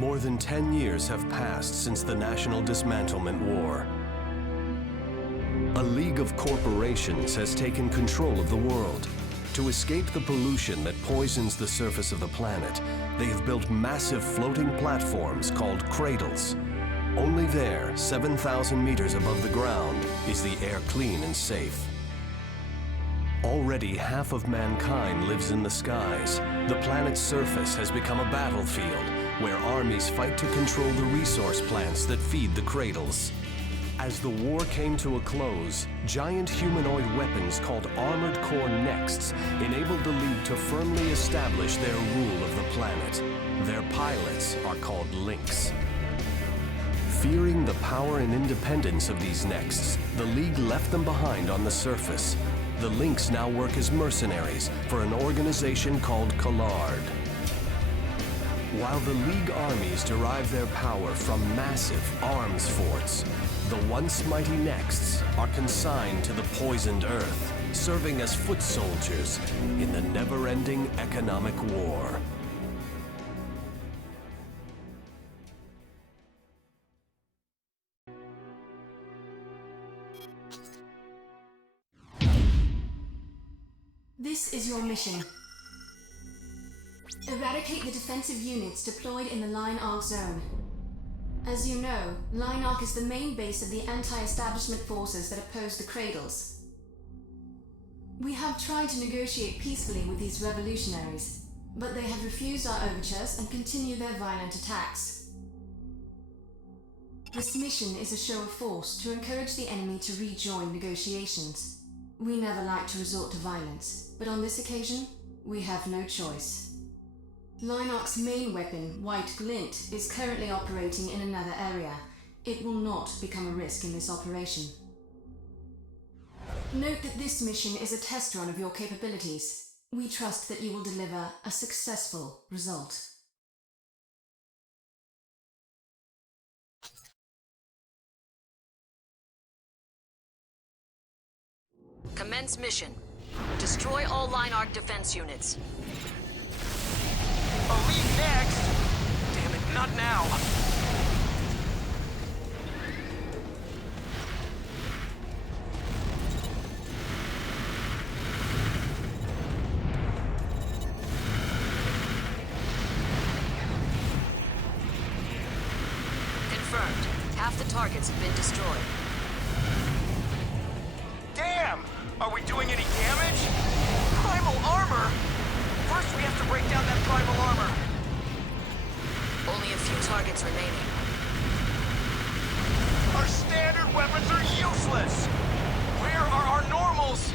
More than 10 years have passed since the National Dismantlement War. A league of corporations has taken control of the world. To escape the pollution that poisons the surface of the planet, they have built massive floating platforms called cradles. Only there, 7,000 meters above the ground, is the air clean and safe. Already half of mankind lives in the skies. The planet's surface has become a battlefield where armies fight to control the resource plants that feed the cradles. As the war came to a close, giant humanoid weapons called Armored Core Nexts enabled the League to firmly establish their rule of the planet. Their pilots are called Lynx. Fearing the power and independence of these Nexts, the League left them behind on the surface. The Lynx now work as mercenaries for an organization called Collard. While the League armies derive their power from massive arms forts, the once mighty Nexts are consigned to the poisoned earth, serving as foot soldiers in the never-ending economic war. This is your mission. Eradicate the defensive units deployed in the Line Arc zone. As you know, Line Arc is the main base of the anti-establishment forces that oppose the Cradles. We have tried to negotiate peacefully with these revolutionaries, but they have refused our overtures and continue their violent attacks. This mission is a show of force to encourage the enemy to rejoin negotiations. We never like to resort to violence, but on this occasion, we have no choice. Line Arc's main weapon, White Glint, is currently operating in another area. It will not become a risk in this operation. Note that this mission is a test run of your capabilities. We trust that you will deliver a successful result. Commence mission. Destroy all Line Arc defense units. Elite next! Damn it, not now! Confirmed. Half the targets have been destroyed. Damn! Are we doing any damage? Primal armor? First we have to break down that primal armor. Only a few targets remaining. Our standard weapons are useless! Where are our normals?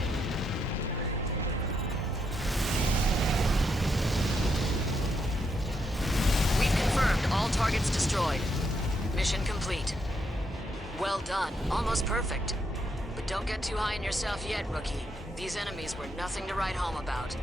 We've confirmed all targets destroyed. Mission complete. Well done. Almost perfect. But don't get too high in yourself yet, rookie. These enemies were nothing to write home about.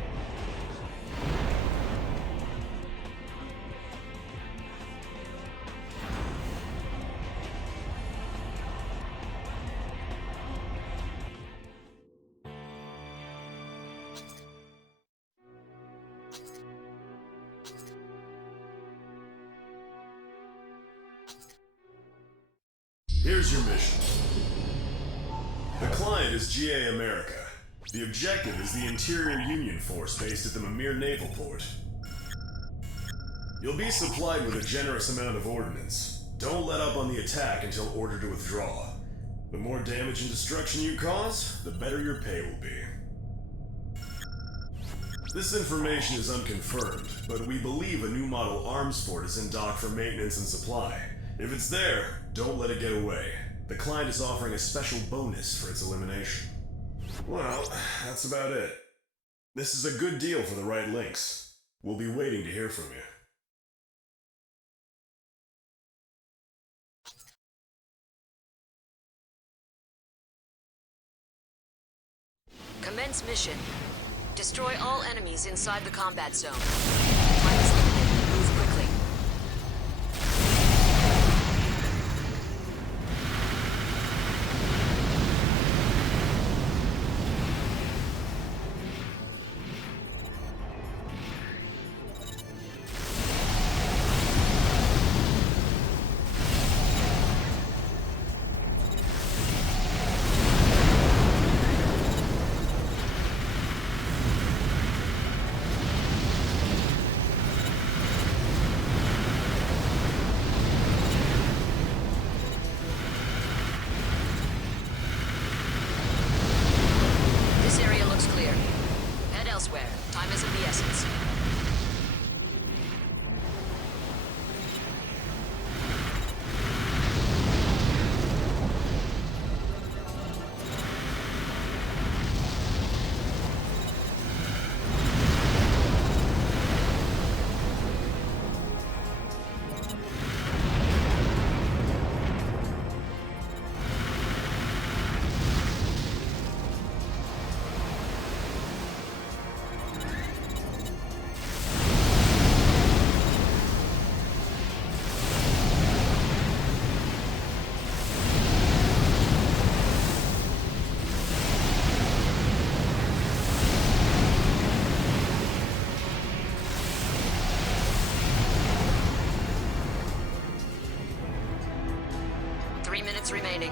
Here's your mission. The client is GA America. The objective is the Interior Union Force based at the Mimir Naval Port. You'll be supplied with a generous amount of ordnance. Don't let up on the attack until ordered to withdraw. The more damage and destruction you cause, the better your pay will be. This information is unconfirmed, but we believe a new model arms fort is in dock for maintenance and supply. If it's there, don't let it get away. The client is offering a special bonus for its elimination. Well, that's about it. This is a good deal for the right Lynx. We'll be waiting to hear from you. Commence mission. Destroy all enemies inside the combat zone. Time is limited. Move quickly. 3 minutes remaining.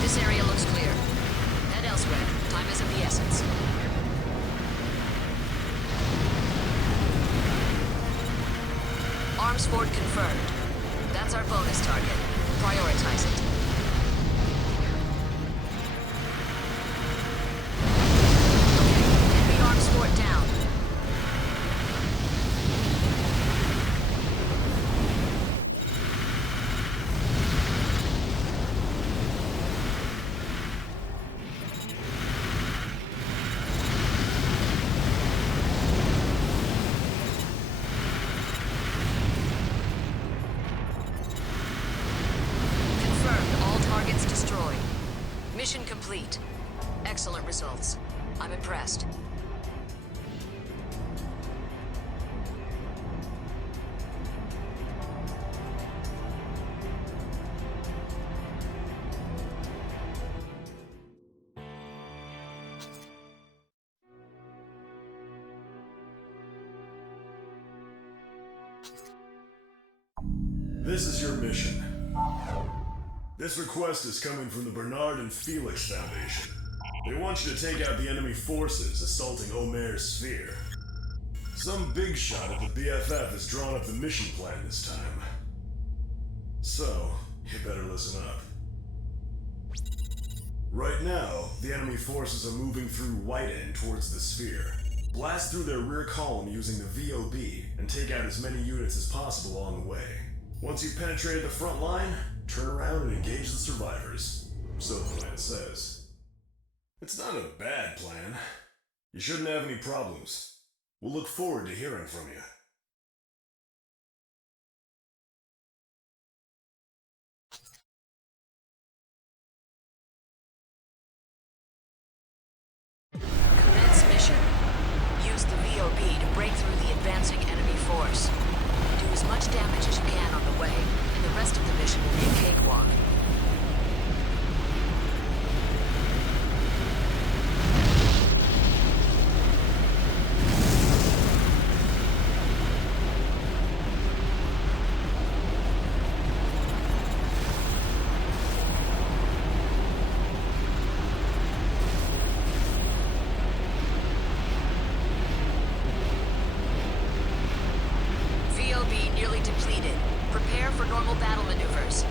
This area looks clear. Head elsewhere. Time is of the essence. Arms fort confirmed. That's our bonus target. Prioritize it. Okay, enemy arms fort down. Mission complete. Excellent results. I'm impressed. This is your mission. This request is coming from the Bernard and Felix Foundation. They want you to take out the enemy forces assaulting Omer's sphere. Some big shot at the BFF has drawn up the mission plan this time. So, you better listen up. Right now, the enemy forces are moving through White End towards the sphere. Blast through their rear column using the VOB and take out as many units as possible along the way. Once you've penetrated the front line, turn around and engage the survivors. So the plan says. It's not a bad plan. You shouldn't have any problems. We'll look forward to hearing from you. Commence mission. Use the VOB to break through the advancing enemy force. Do as much damage as you can on the way, and the rest of the mission will be a cakewalk. VOB nearly depleted. Prepare for normal battle maneuvers.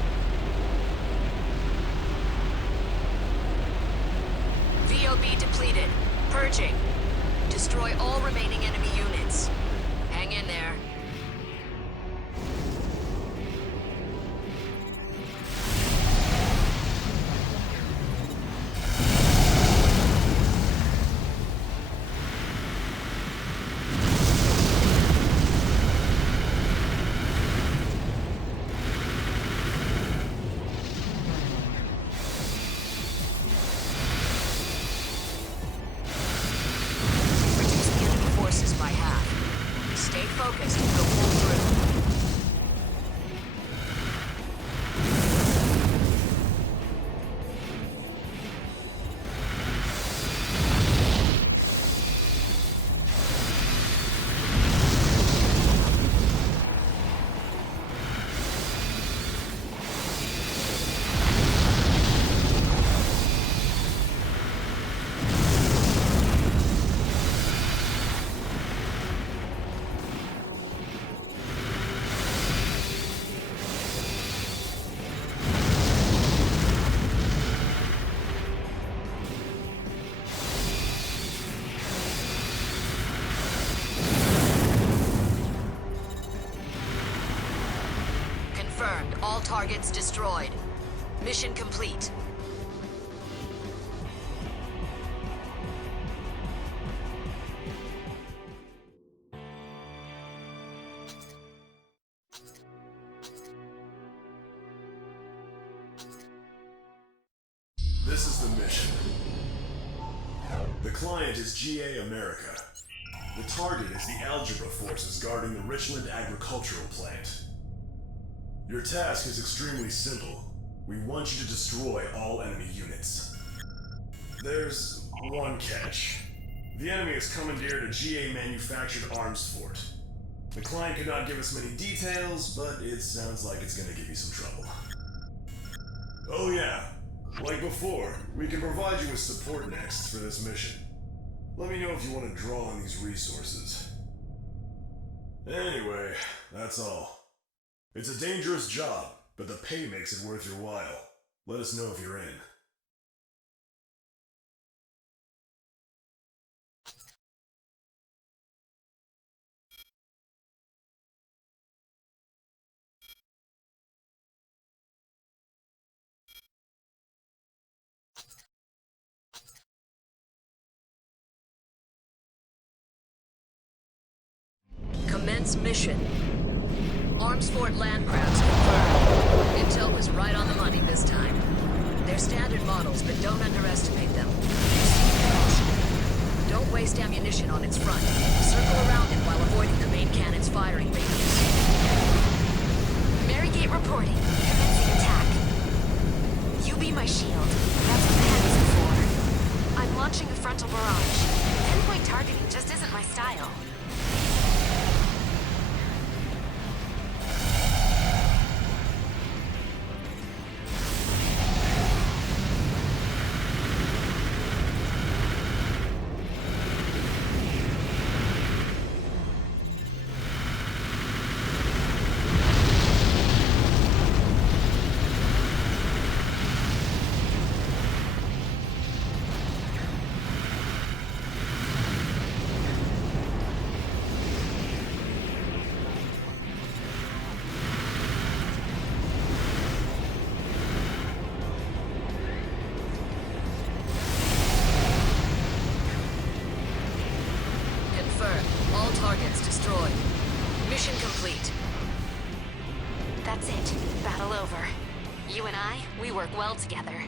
VOB depleted. Purging. Destroy all remaining enemy units. Hang in there. Focused, we'll pull through. All targets destroyed. Mission complete. This is the mission. The client is GA America. The target is the Algebra forces guarding the Richland agricultural plant. Your task is extremely simple. We want you to destroy all enemy units. There's one catch. The enemy has commandeered a GA-manufactured arms fort. The client could not give us many details, but it sounds like it's gonna give you some trouble. Oh yeah, like before, we can provide you with support next for this mission. Let me know if you want to draw on these resources. Anyway, that's all. It's a dangerous job, but the pay makes it worth your while. Let us know if you're in. Commence mission. Arms Fort land crabs confirmed. Intel was right on the money this time. They're standard models, but don't underestimate them. Don't waste ammunition on its front. Circle around it while avoiding the main cannon's firing radius. Marygate reporting. Commencing attack. You be my shield. That's what the head is for. I'm launching a frontal barrage. Pinpoint targeting just isn't my style. All targets destroyed. Mission complete. That's it. Battle over. You and I, we work well together.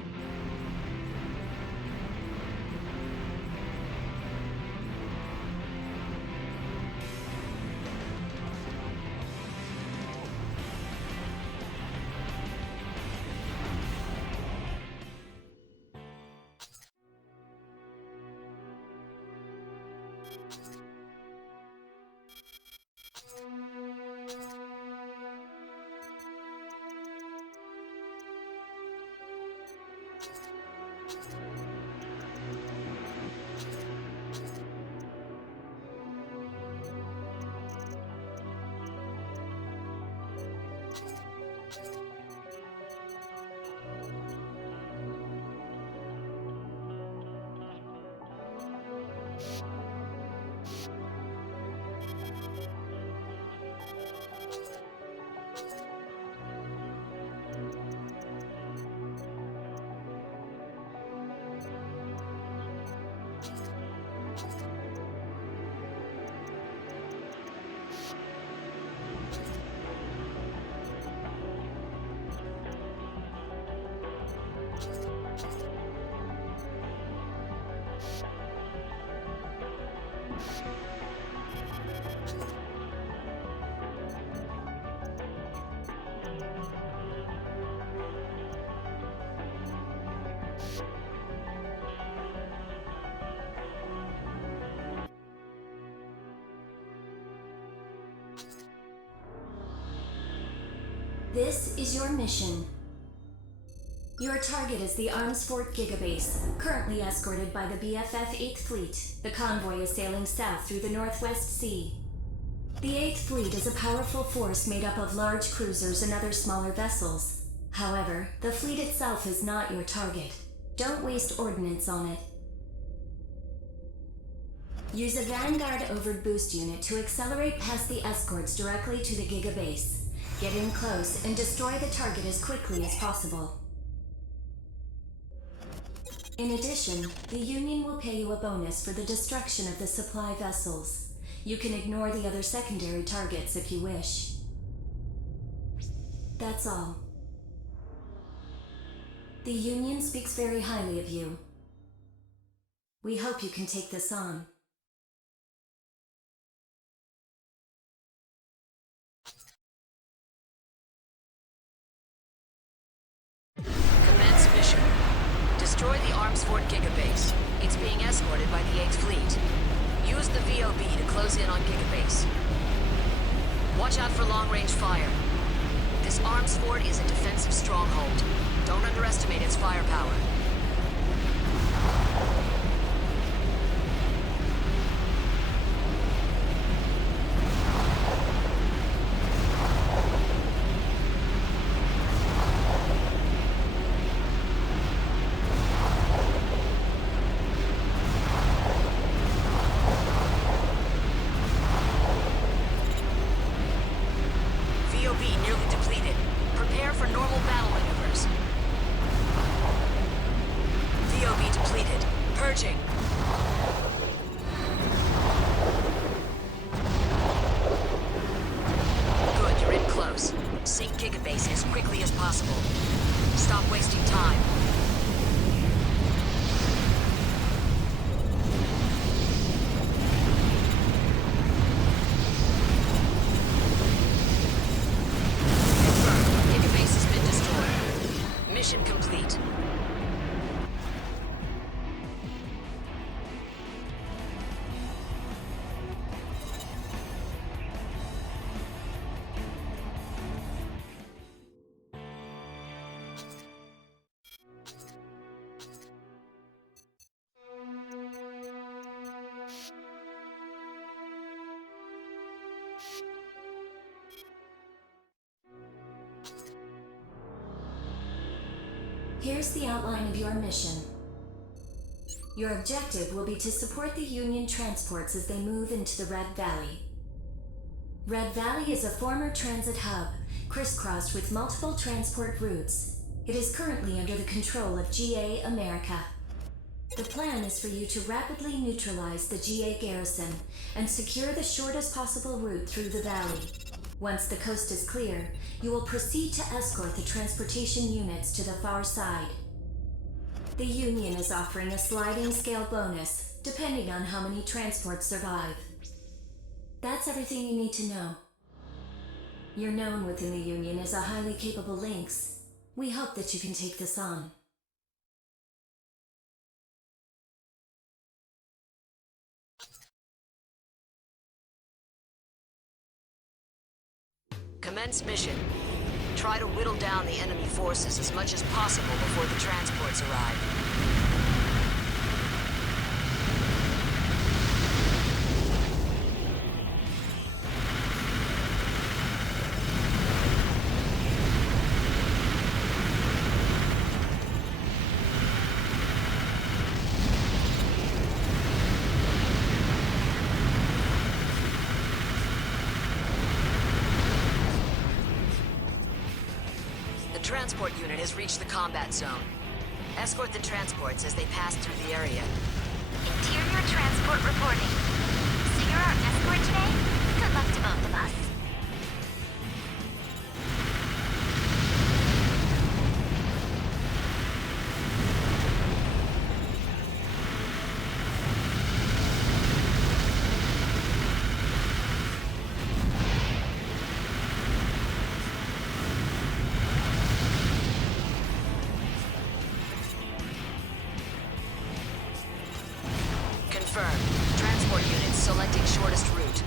This is your mission. Your target is the Arms Fort Gigabase, currently escorted by the BFF 8th Fleet. The convoy is sailing south through the Northwest Sea. The 8th Fleet is a powerful force made up of large cruisers and other smaller vessels. However, the fleet itself is not your target. Don't waste ordnance on it. Use a Vanguard Overboost unit to accelerate past the escorts directly to the Gigabase. Get in close and destroy the target as quickly as possible. In addition, the Union will pay you a bonus for the destruction of the supply vessels. You can ignore the other secondary targets if you wish. That's all. The Union speaks very highly of you. We hope you can take this on. Commence mission. Destroy the Arms Fort Gigabase. It's being escorted by the 8th Fleet. Use the VOB to close in on Giga base. Watch out for long-range fire. This arms fort is a defensive stronghold. Don't underestimate its firepower. Here's the outline of your mission. Your objective will be to support the Union transports as they move into the Red Valley. Red Valley is a former transit hub, crisscrossed with multiple transport routes. It is currently under the control of GA America. The plan is for you to rapidly neutralize the GA garrison and secure the shortest possible route through the valley. Once the coast is clear, you will proceed to escort the transportation units to the far side. The Union is offering a sliding scale bonus, depending on how many transports survive. That's everything you need to know. You're known within the Union as a highly capable Lynx. We hope that you can take this on. Commence mission. Try to whittle down the enemy forces as much as possible before the transports arrive. The transport unit has reached the combat zone. Escort the transports as they pass through the area. Interior transport reporting. So you're our escort today? Good luck to both of us. Transport units selecting shortest route.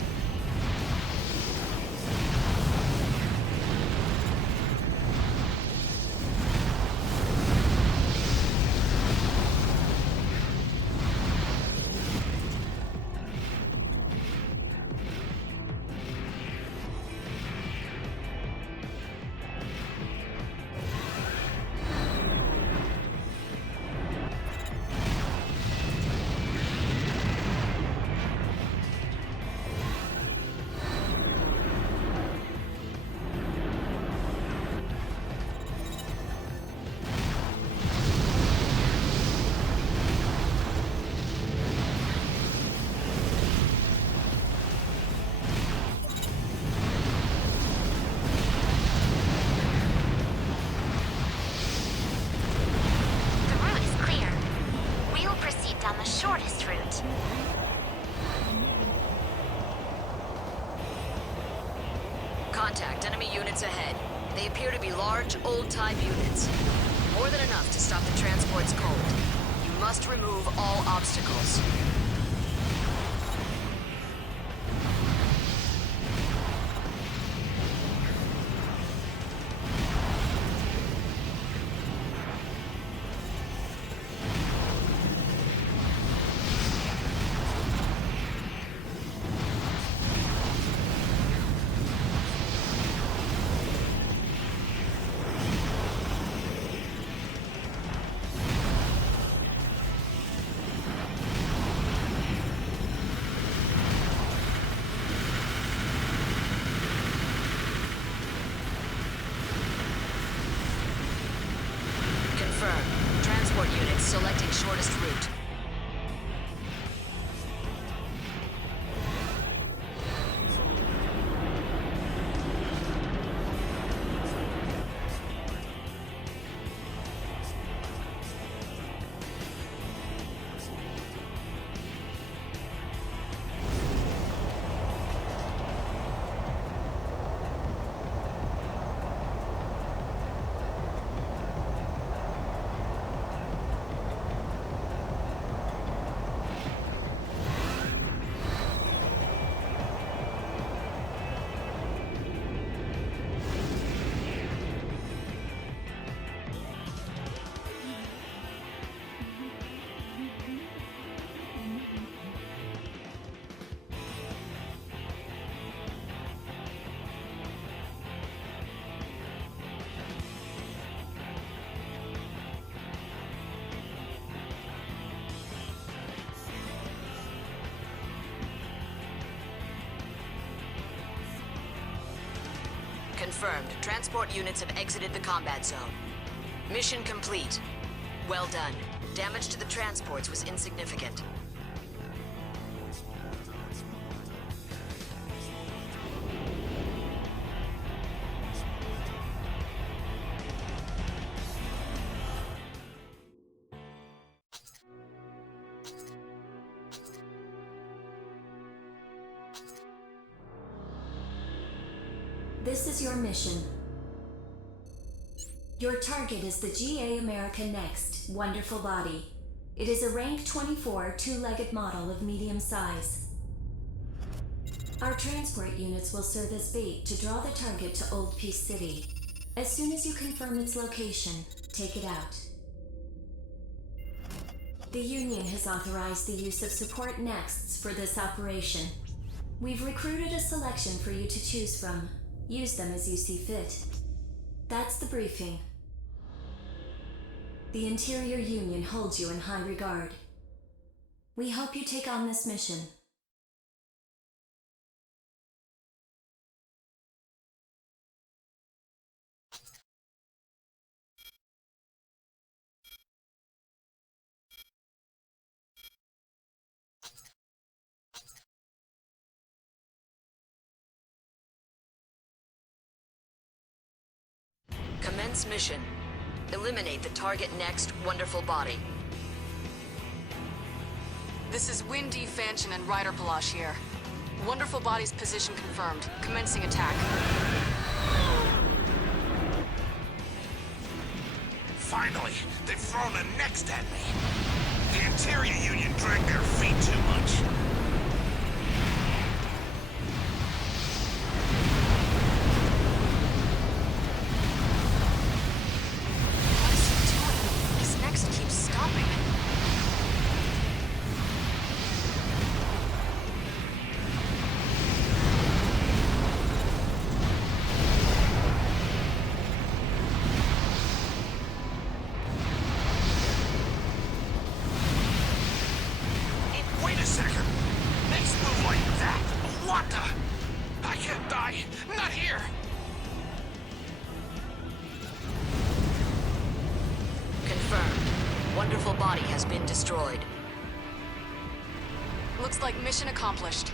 Contact enemy units ahead. They appear to be large, old-type units. More than enough to stop the transports cold. You must must remove all obstacles. Confirmed. Transport units selecting shortest route. Confirmed. Transport units have exited the combat zone. Mission complete. Well done. Damage to the transports was insignificant. This is your mission. Your target is the GA America Next Wonderful Body. It is a rank 24 two-legged model of medium size. Our transport units will serve as bait to draw the target to Old Peace City. As soon as you confirm its location, take it out. The Union has authorized the use of support nexts for this operation. We've recruited a selection for you to choose from. Use them as you see fit. That's the briefing. The Interior Union holds you in high regard. We hope you take on this mission. Commence mission. Eliminate the target next wonderful body. This is Windy, Fanchon, and Ryder Palash here. Wonderful body's position confirmed. Commencing attack. Finally, they've thrown a next at me. The Interior Union dragged their feet too much. What is he doing? His next keeps stopping. Wait a second. Next move like that. What the? I can't die. Not here. Confirmed. Wonderful body has been destroyed. Looks like mission accomplished.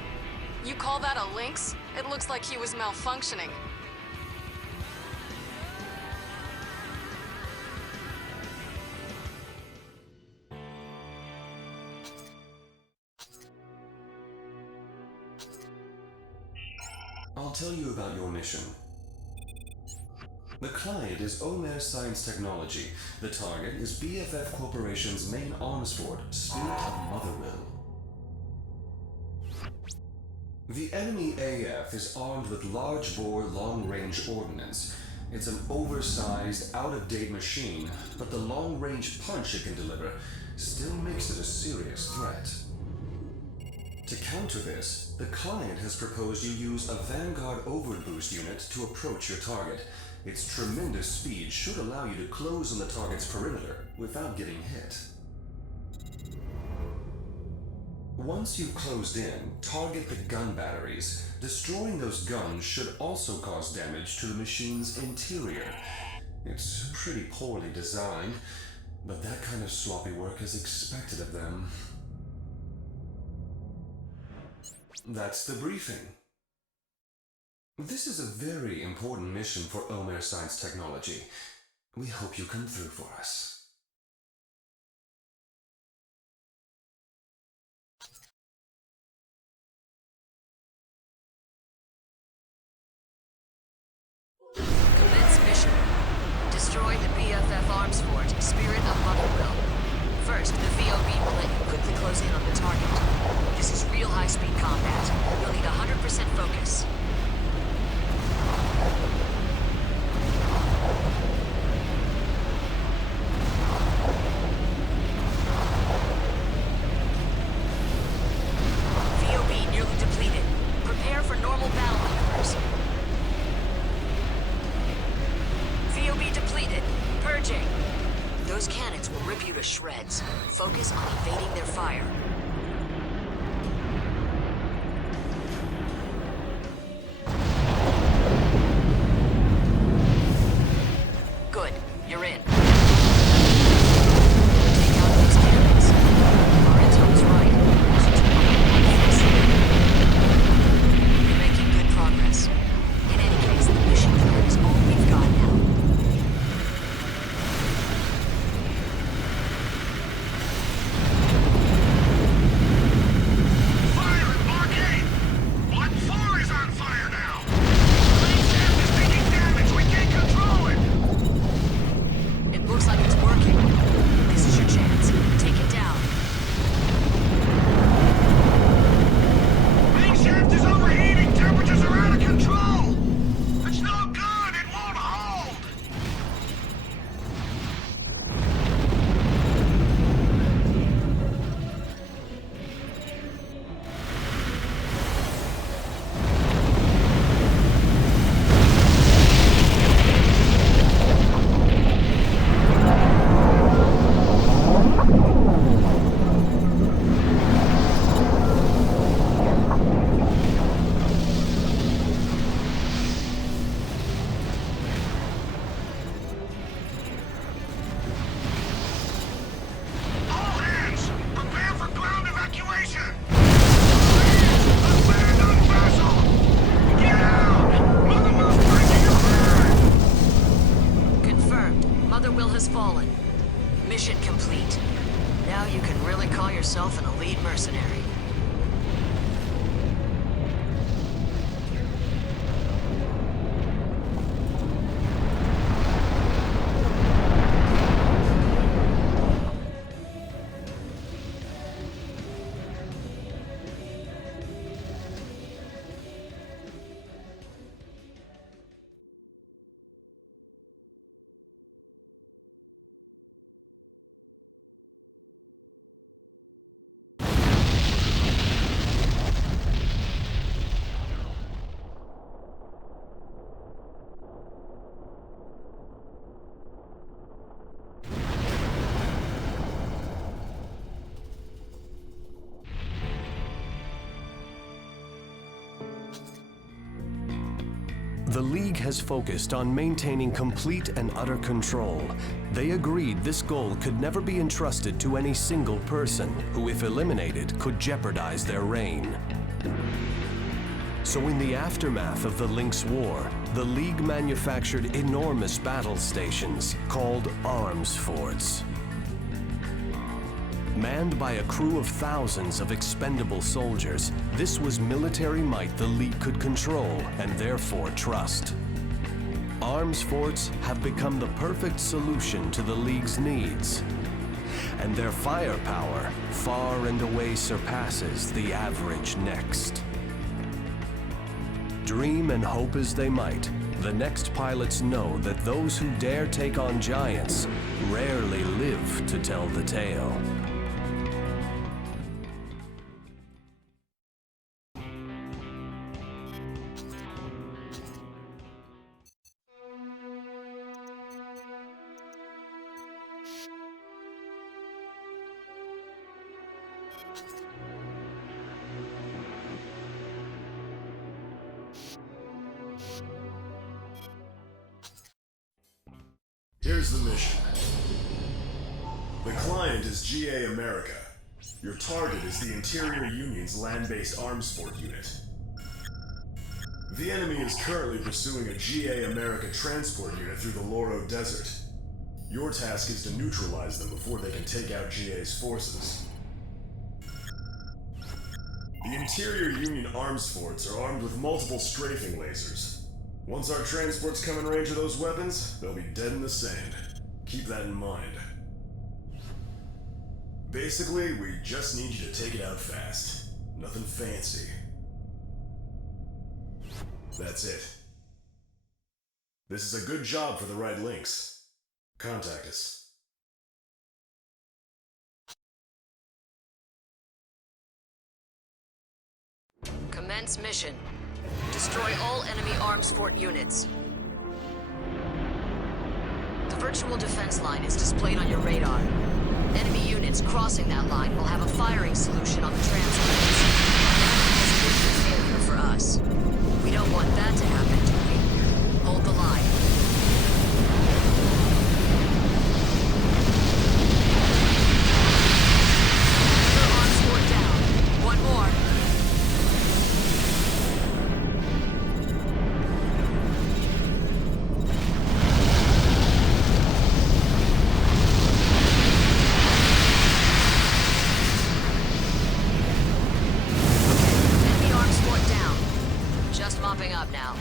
You call that a Lynx? It looks like he was malfunctioning. I'll tell you about your mission. The client is Omer Science Technology. The target is BFF Corporation's main arms fort, Spirit of Motherwill. The enemy AF is armed with large-bore, long-range ordnance. It's an oversized, out-of-date machine, but the long-range punch it can deliver still makes it a serious threat. To counter this, the client has proposed you use a Vanguard Overboost unit to approach your target. Its tremendous speed should allow you to close on the target's perimeter without getting hit. Once you've closed in, target the gun batteries. Destroying those guns should also cause damage to the machine's interior. It's pretty poorly designed, but that kind of sloppy work is expected of them. That's the briefing. This is a very important mission for Omer Science Technology. We hope you come through for us. Commence mission. Destroy the BFF arms fort, Spirit of Motherwill. First, the VOB will let you quickly close in on the target. This is real high-speed combat. You'll need 100% focus. VOB nearly depleted. Prepare for normal battle maneuvers. VOB depleted. Purging. Those cannons will rip you to shreds. Focus on evading their fire. Good. You're in. Take out those cannons. Our intel's right. You're making good progress. In any case, the mission clear is all we've got now. Motherwill has fallen. Mission complete. Now you can really call yourself an elite mercenary. The League has focused on maintaining complete and utter control. They agreed this goal could never be entrusted to any single person, who, if eliminated, could jeopardize their reign. So in the aftermath of the Lynx War, the League manufactured enormous battle stations called arms forts. Manned by a crew of thousands of expendable soldiers, this was military might the League could control and therefore trust. arms forts have become the perfect solution to the League's needs. And their firepower far and away surpasses the average Next. Dream and hope as they might, the Next pilots know that those who dare take on giants rarely live to tell the tale. Here's the mission. The client is GA America. Your target is the Interior Union's land-based arms fort unit. The enemy is currently pursuing a GA America transport unit through the Loro Desert. Your task is to neutralize them before they can take out GA's forces. The Interior Union arms forts are armed with multiple strafing lasers. Once our transports come in range of those weapons, they'll be dead in the sand. Keep that in mind. Basically, we just need you to take it out fast. Nothing fancy. That's it. This is a good job for the right Lynx. Contact us. Commence mission. Destroy all enemy arms fort units. The virtual defense line is displayed on your radar. Enemy units crossing that line will have a firing solution on the transports. That's a failure for us. We don't want that to happen, do we? Hold the line. Another arms fort down. One more. Mopping up now.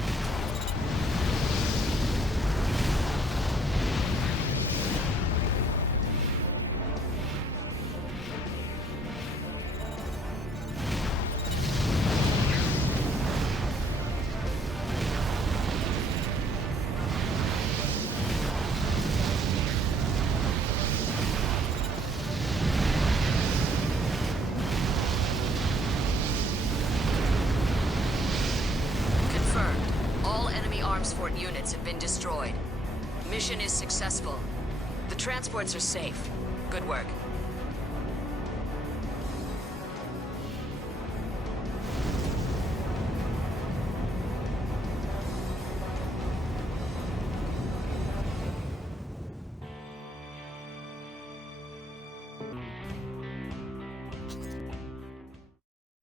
Fort units have been destroyed. Mission is successful. The transports are safe. Good work.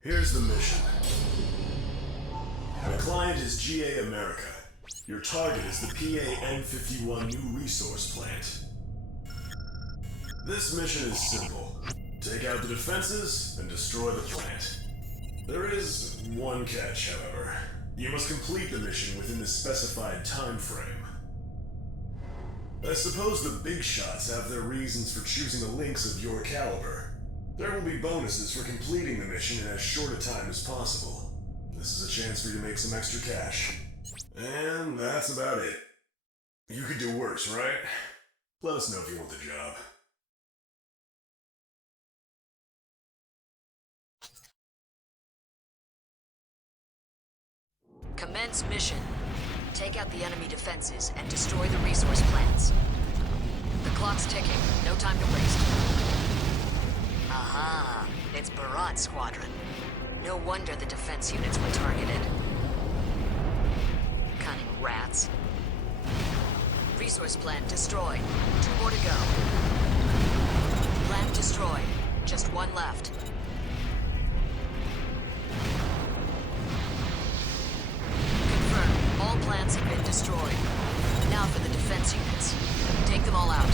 Here's the mission. The client is GA America. Your target is the PA-N51 New Resource Plant. This mission is simple. Take out the defenses and destroy the plant. There is one catch, however. You must complete the mission within the specified time frame. I suppose the big shots have their reasons for choosing a Lynx of your caliber. There will be bonuses for completing the mission in as short a time as possible. This is a chance for you to make some extra cash. And that's about it. You could do worse, right? Let us know if you want the job. Commence mission. Take out the enemy defenses and destroy the resource plants. The clock's ticking. No time to waste. Aha! It's Beret Squadron. No wonder the defense units were targeted. Cunning rats. Resource plant destroyed. 2 more to go. Plant destroyed. Just 1 left. Confirmed. All plants have been destroyed. Now for the defense units. Take them all out.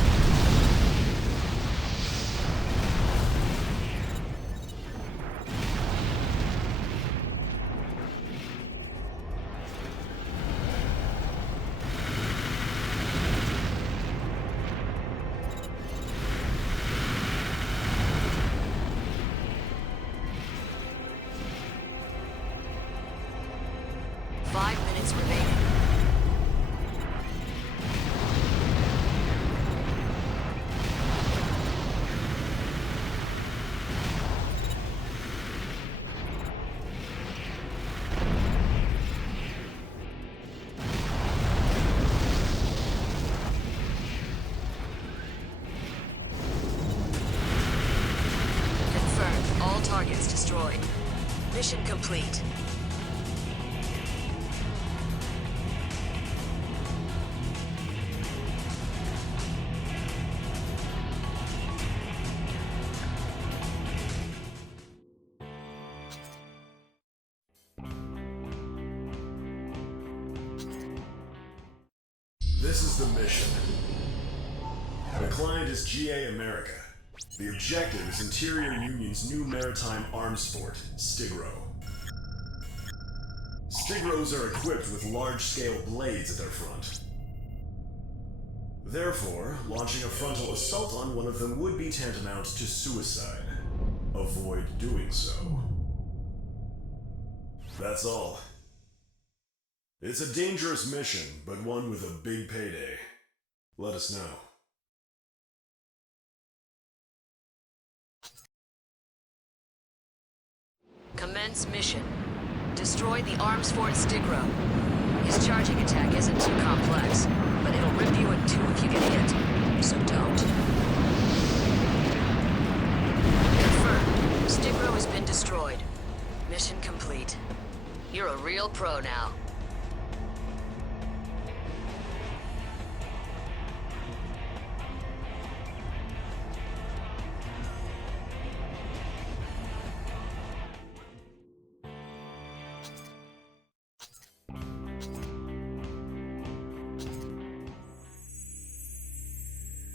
5 minutes remaining. Confirmed. All targets destroyed. Mission complete. This is the mission. The client is GA America. The objective is Interior Union's new maritime arms fort, Stigro. Stigros are equipped with large-scale blades at their front. Therefore, launching a frontal assault on one of them would be tantamount to suicide. Avoid doing so. That's all. It's a dangerous mission, but one with a big payday. Let us know. Commence mission. Destroy the arms fort Stigro. His charging attack isn't too complex, but it'll rip you in two if you get hit. So don't. Confirmed. Stigro has been destroyed. Mission complete. You're a real pro now.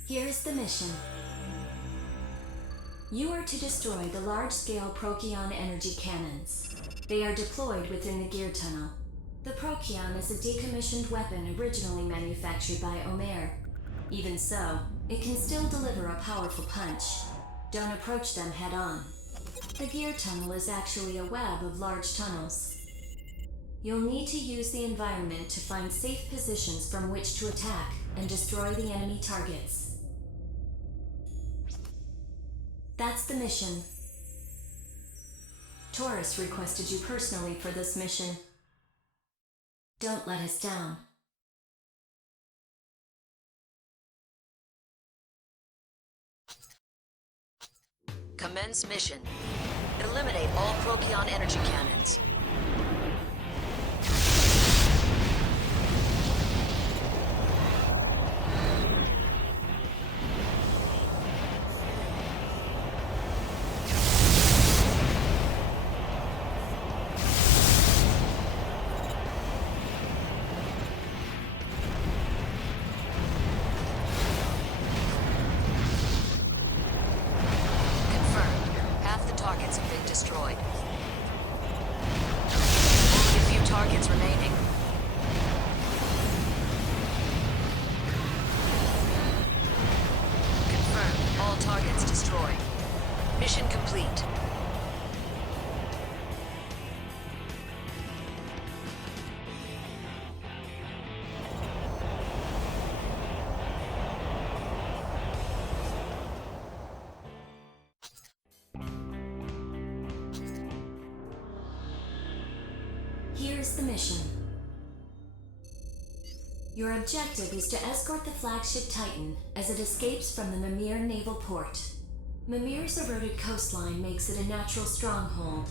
Here's the mission. You are to destroy the large-scale Procyon energy cannons. They are deployed within the gear tunnel. The Procyon is a decommissioned weapon originally manufactured by Omer. Even so, it can still deliver a powerful punch. Don't approach them head-on. The gear tunnel is actually a web of large tunnels. You'll need to use the environment to find safe positions from which to attack and destroy the enemy targets. That's the mission. Taurus requested you personally for this mission. Don't let us down. Commence mission. Eliminate all Procyon energy cannons. Destroyed. Only a few targets remaining. Confirmed. All targets destroyed. Mission complete. Here's the mission. Your objective is to escort the flagship Titan as it escapes from the Mimir naval port. Mimir's eroded coastline makes it a natural stronghold.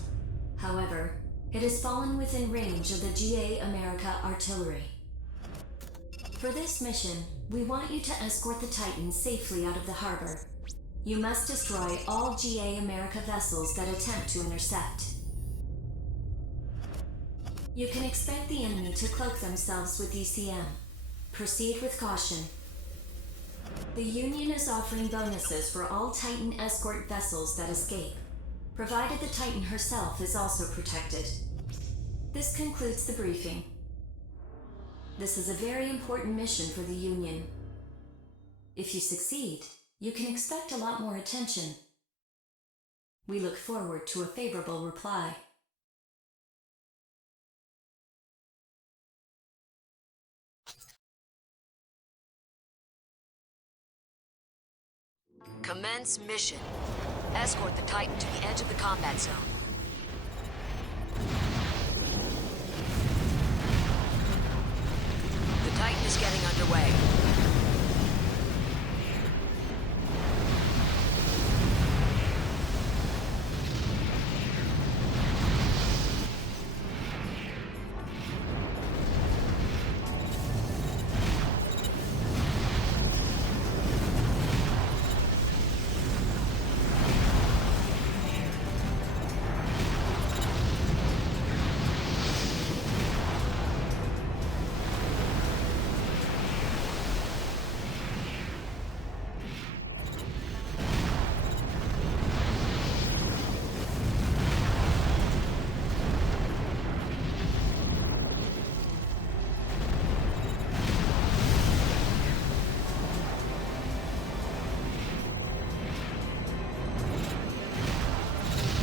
However, it has fallen within range of the GA America artillery. For this mission, we want you to escort the Titan safely out of the harbor. You must destroy all GA America vessels that attempt to intercept. You can expect the enemy to cloak themselves with ECM. Proceed with caution. The Union is offering bonuses for all Titan escort vessels that escape, provided the Titan herself is also protected. This concludes the briefing. This is a very important mission for the Union. If you succeed, you can expect a lot more attention. We look forward to a favorable reply. Commence mission. Escort the Titan to the edge of the combat zone. The Titan is getting underway.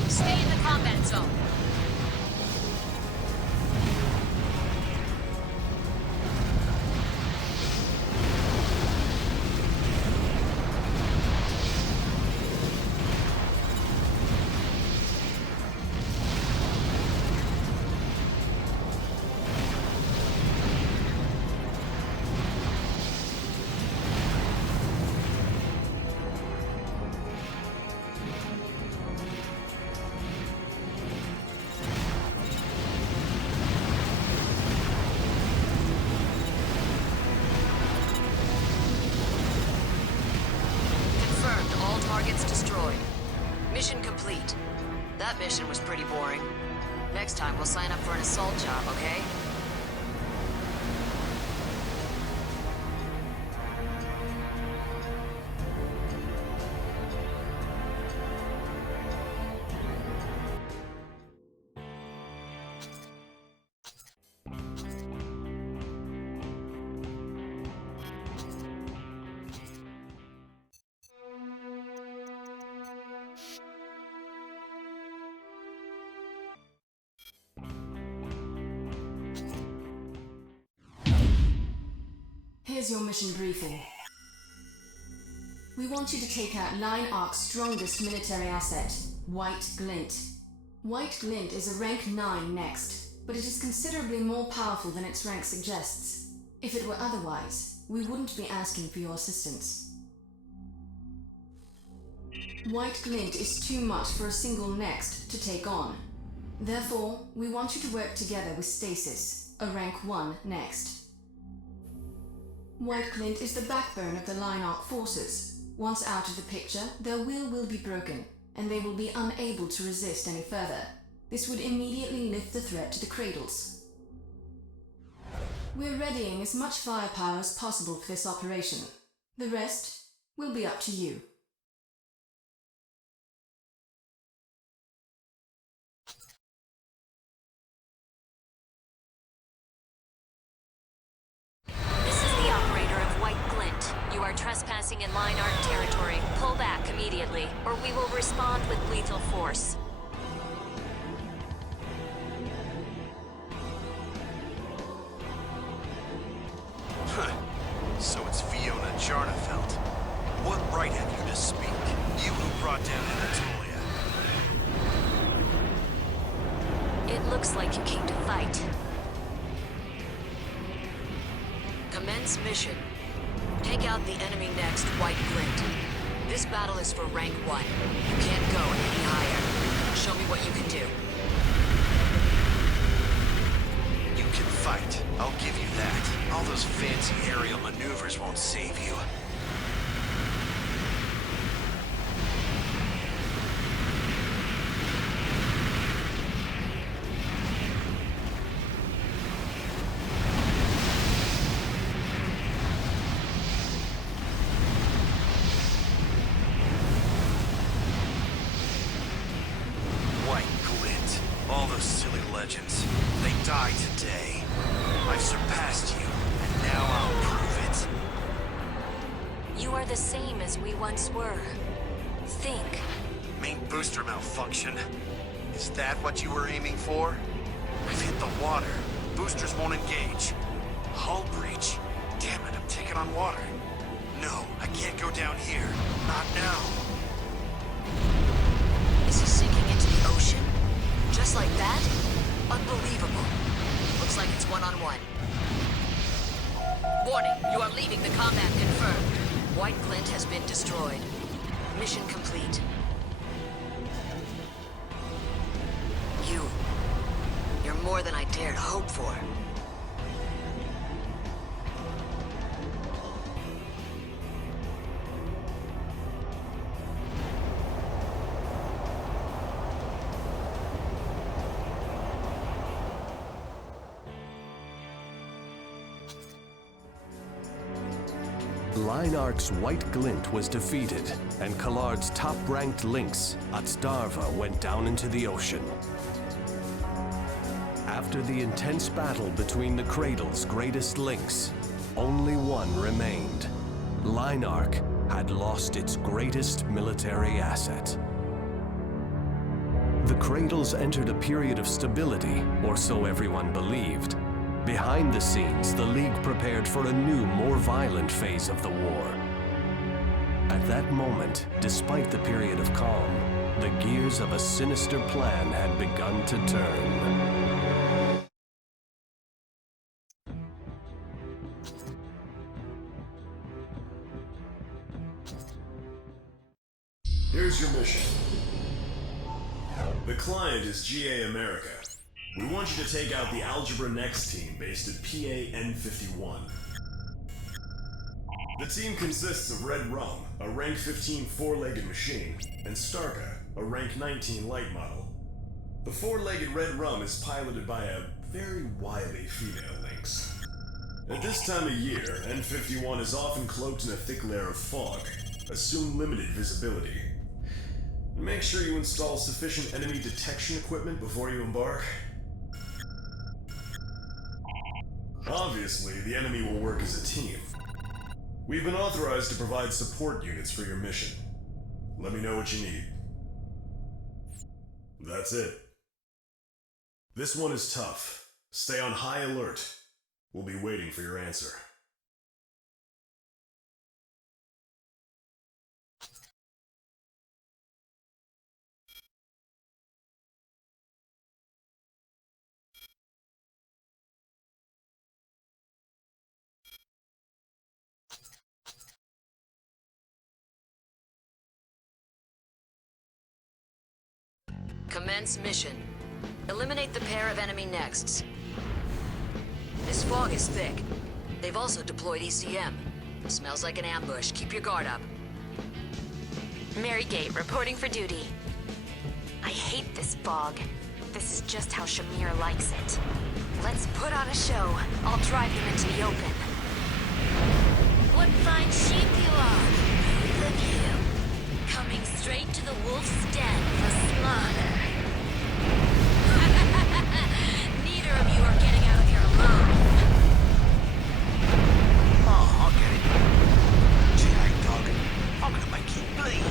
Stay in the combat zone. Targets destroyed. Mission complete. That mission was pretty boring. Next time we'll sign up for an assault job, okay? Here's your mission briefing. We want you to take out Line Arc's strongest military asset, White Glint. White Glint is a rank 9 next, but it is considerably more powerful than its rank suggests. If it were otherwise, we wouldn't be asking for your assistance. White Glint is too much for a single next to take on. Therefore, we want you to work together with Stasis, a rank 1 next. White Glint is the backbone of the Line Arc forces. Once out of the picture, their will be broken, and they will be unable to resist any further. This would immediately lift the threat to the cradles. We're readying as much firepower as possible for this operation. The rest will be up to you. Trespassing in Line Arc territory. Pull back immediately, or we will respond with lethal force. So it's Fiona Jarnefelt. What right have you to speak? You who brought down Anatolia. It looks like you came to fight. Commence mission. Take out the enemy next, White Glint. This battle is for rank 1. You can't go any higher. Show me what you can do. You can fight. I'll give you that. All those fancy aerial maneuvers won't save you. Is that what you were aiming for? I've hit the water. Boosters won't engage. Hull breach. Damn it, I'm taking on water. No, I can't go down here. Not now. Is he sinking into the ocean? Just like that? Unbelievable. Looks like it's one-on-one. Warning, you are leaving the combat confirmed. White Glint has been destroyed. Mission complete. You're more than I dared hope for. Lynark's White Glint was defeated, and Kalard's top-ranked Lynx, Starka, went down into the ocean. After the intense battle between the Cradle's greatest Lynx, only one remained. Lynark had lost its greatest military asset. The Cradles entered a period of stability, or so everyone believed. Behind the scenes, the League prepared for a new, more violent phase of the war. At that moment, despite the period of calm, the gears of a sinister plan had begun to turn. Here's your mission. The client is GA America. We want you to take out the Algebra Next team based at PA-N51. The team consists of Red Rum, a rank 15 four-legged machine, and Starka, a rank 19 light model. The four-legged Red Rum is piloted by a very wily female Lynx. At this time of year, N51 is often cloaked in a thick layer of fog. Assume limited visibility. Make sure you install sufficient enemy detection equipment before you embark. Obviously, the enemy will work as a team. We've been authorized to provide support units for your mission. Let me know what you need. That's it. This one is tough. Stay on high alert. We'll be waiting for your answer. Commence mission. Eliminate the pair of enemy nexts. This fog is thick. They've also deployed ECM. Smells like an ambush. Keep your guard up. Mary Gate, reporting for duty. I hate this fog. This is just how Shamir likes it. Let's put on a show. I'll drive them into the open. What fine sheep you are, both of you. Coming straight to the wolf's den for slaughter. Neither of you are getting out of here alive. Oh, I'll get it. G.I. dog. I'm gonna make you bleed.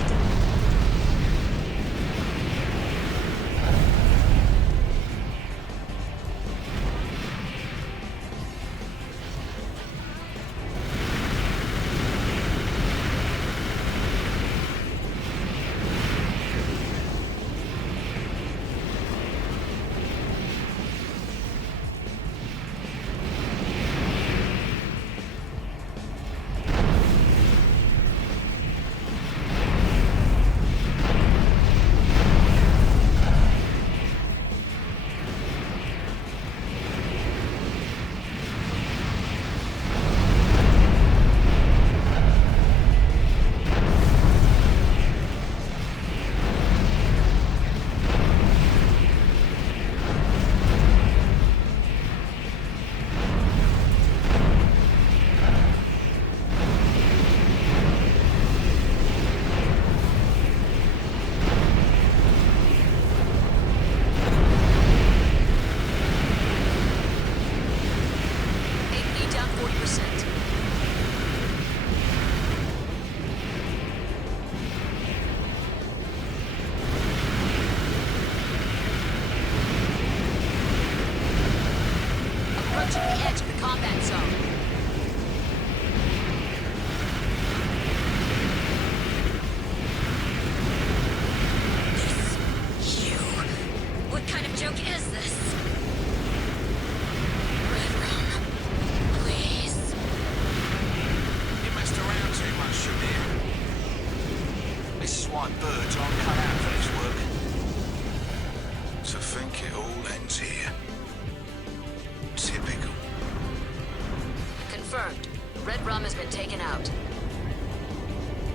Confirmed. Red Rum has been taken out.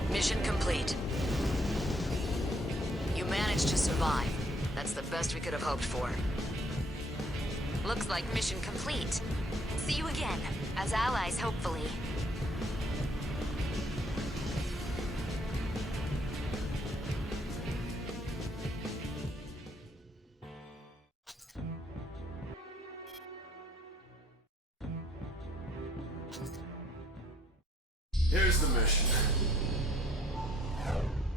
Mission complete. You managed to survive. That's the best we could have hoped for. Looks like mission complete. See you again, as allies, hopefully. Here's the mission.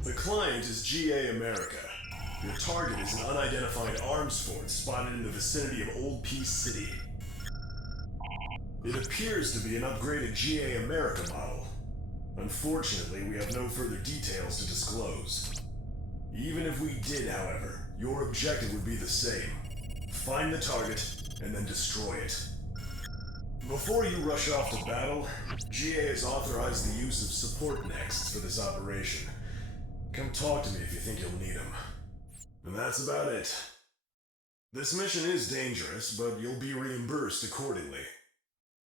The client is GA America. Your target is an unidentified arms fort spotted in the vicinity of Old Peace City. It appears to be an upgraded GA America model. Unfortunately, we have no further details to disclose. Even if we did, however, your objective would be the same. Find the target, and then destroy it. Before you rush off to battle, GA has authorized the use of support nexts for this operation. Come talk to me if you think you'll need them. And that's about it. This mission is dangerous, but you'll be reimbursed accordingly.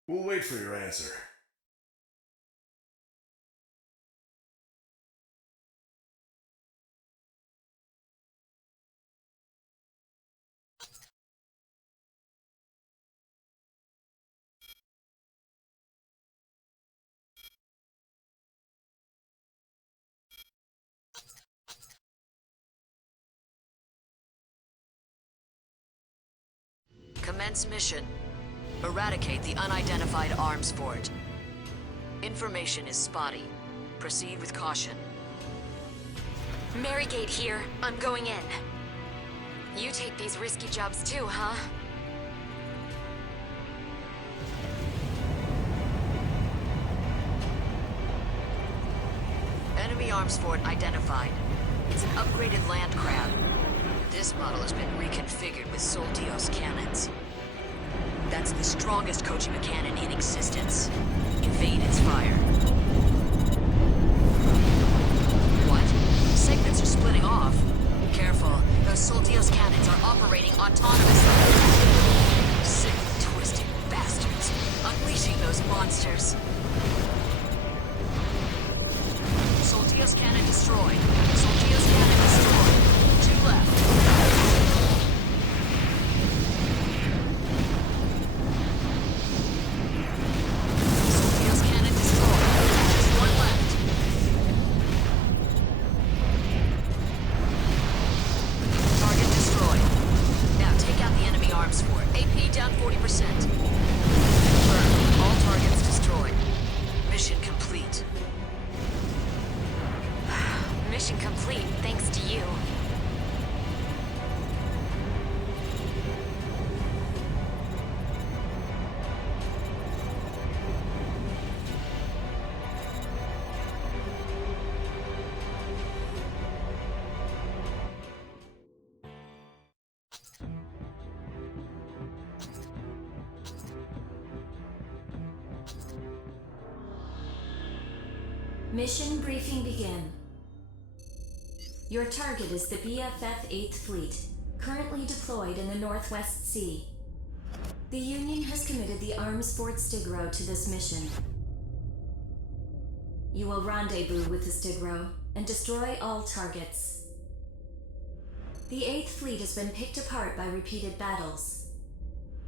We'll wait for your answer. Commence mission. Eradicate the unidentified arms fort. Information is spotty. Proceed with caution. Marygate here. I'm going in. You take these risky jobs too, huh? Enemy arms fort identified. It's an upgraded land crab. This model has been reconfigured with Soldios cannons. That's the strongest Kojima cannon in existence. Evade its fire. What? Segments are splitting off. Careful, those Soldios cannons are operating autonomously. Sick, twisted bastards. Unleashing those monsters. Soldios cannon destroyed. Soldios cannon destroyed. 2 left. Mission briefing begin. Your target is the BFF 8th Fleet, currently deployed in the Northwest Sea. The Union has committed the arms fort Stigro to this mission. You will rendezvous with the Stigro and destroy all targets. The 8th Fleet has been picked apart by repeated battles.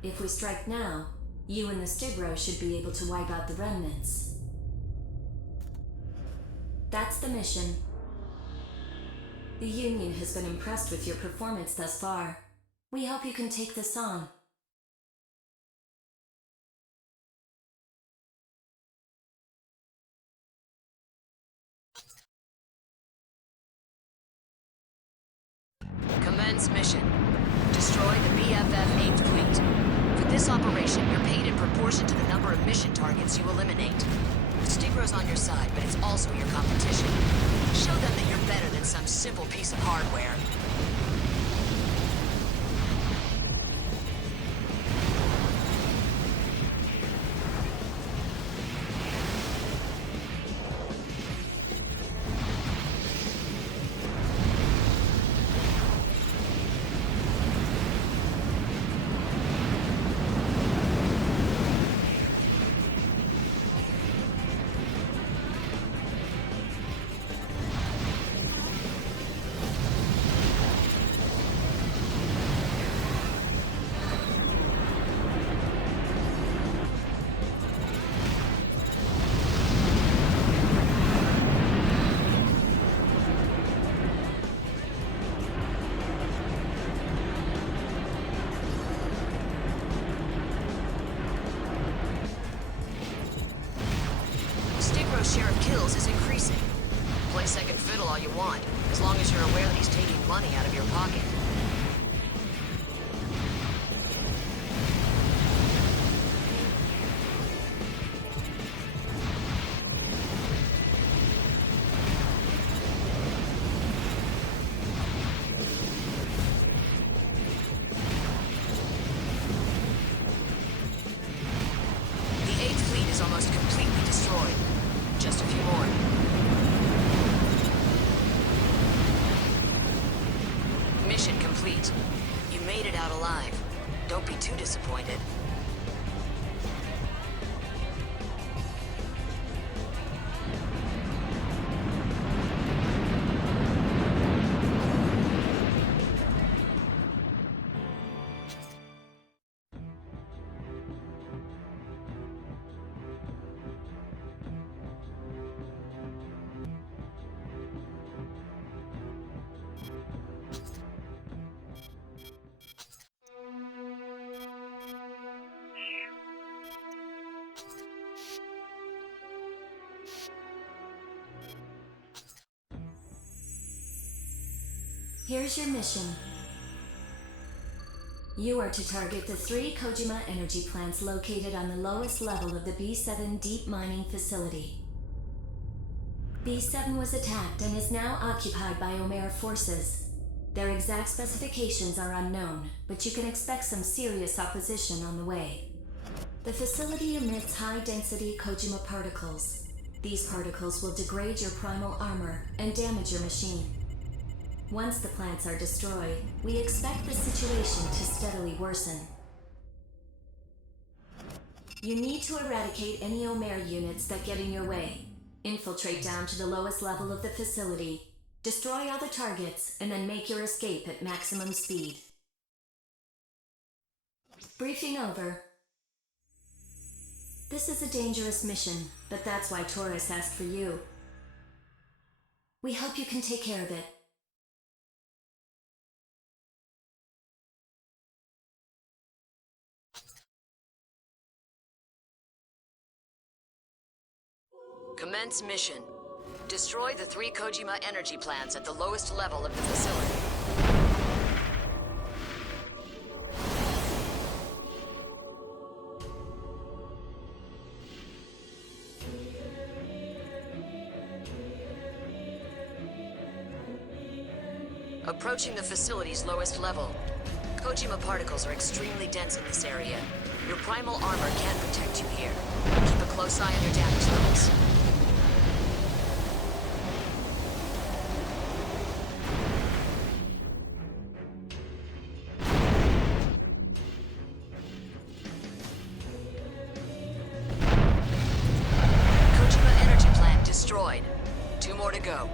If we strike now, you and the Stigro should be able to wipe out the remnants. That's the mission. The Union has been impressed with your performance thus far. We hope you can take this on. Commence mission. Destroy the BFF 8th Fleet. For this operation, you're paid in proportion to the number of mission targets you eliminate. Stigro's on your side, but it's also your competition. Show them that you're better than some simple piece of hardware. share of kills is increasing. Play second fiddle all you want, as long as you're aware that he's taking money out of your pocket. Here's your mission. You are to target the 3 Kojima energy plants located on the lowest level of the B7 deep mining facility. B7 was attacked and is now occupied by Omer forces. Their exact specifications are unknown, but you can expect some serious opposition on the way. The facility emits high-density Kojima particles. These particles will degrade your primal armor and damage your machine. Once the plants are destroyed, we expect the situation to steadily worsen. You need to eradicate any Omer units that get in your way. Infiltrate down to the lowest level of the facility, destroy all the targets, and then make your escape at maximum speed. Briefing over. This is a dangerous mission, but that's why Taurus asked for you. We hope you can take care of it. Commence mission. Destroy the 3 Kojima energy plants at the lowest level of the facility. Approaching the facility's lowest level. Kojima particles are extremely dense in this area. Your primal armor can't protect you here. Keep a close eye on your damage levels. Kojima energy plant destroyed. 2 more to go.